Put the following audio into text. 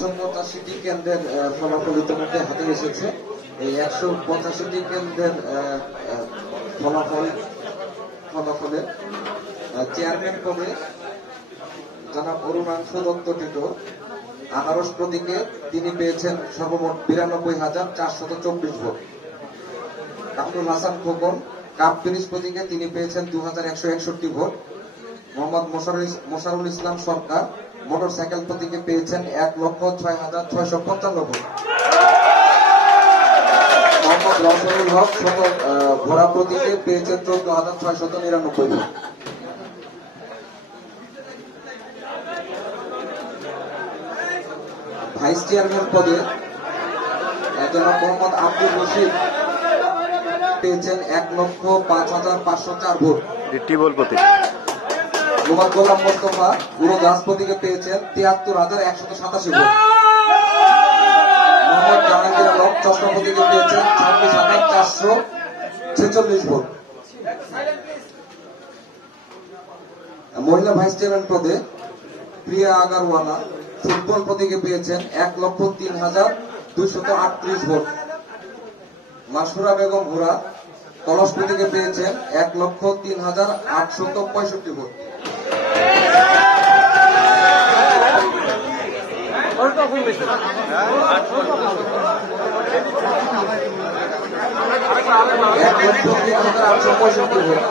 185টি কেন্দ্রের ফলাফল ইতিমধ্যে হাতে এসেছে। এই 185টি কেন্দ্রের ফলাফলে চেয়ারম্যান পদে জনাব অরুণাংশু দত্ত টিটো আনারস প্রতীকে তিনি পেয়েছেন সর্বমোট 92,424 vote. Abdul Hasan Khokon cup bridge প্রতীকে তিনি পেয়েছেন 2,161 ভোট। মোহাম্মদ মোশারুল ইসলাম সরকার মোটরসাইকেল প্রতীকে পেয়েছেন 1,06,655 ভোট। মোহাম্মদ রসুল হক ঘোড়া প্রতীকে পেয়েছেন 14,699 ভোট। ভাইস চেয়ারম্যান পদে জনাব মোহাম্মদ আব্দুল রশিদ পেয়েছেন 1,05,504 ভোট। মোহাম্মদ গোলাম মোস্তফা উড়োজাহাজ প্রতীকে পেয়েছেন 73,187 ভোট। মোহাম্মদ জাহাঙ্গীর আলম চশমা প্রতীকে পেয়েছেন 26,446 ভোট। মহিলা ভাইস চেয়ারম্যান পদে প্রিয়া আগারওয়ালা ফুটবল প্রতীকে পেয়েছেন 1,03,238 ভোট। মাসুরা বেগম ঘোড়া কলস প্রতীকে পেয়েছেন 1,03,865 ভোট। এক লক্ষ 3,865 ভোট।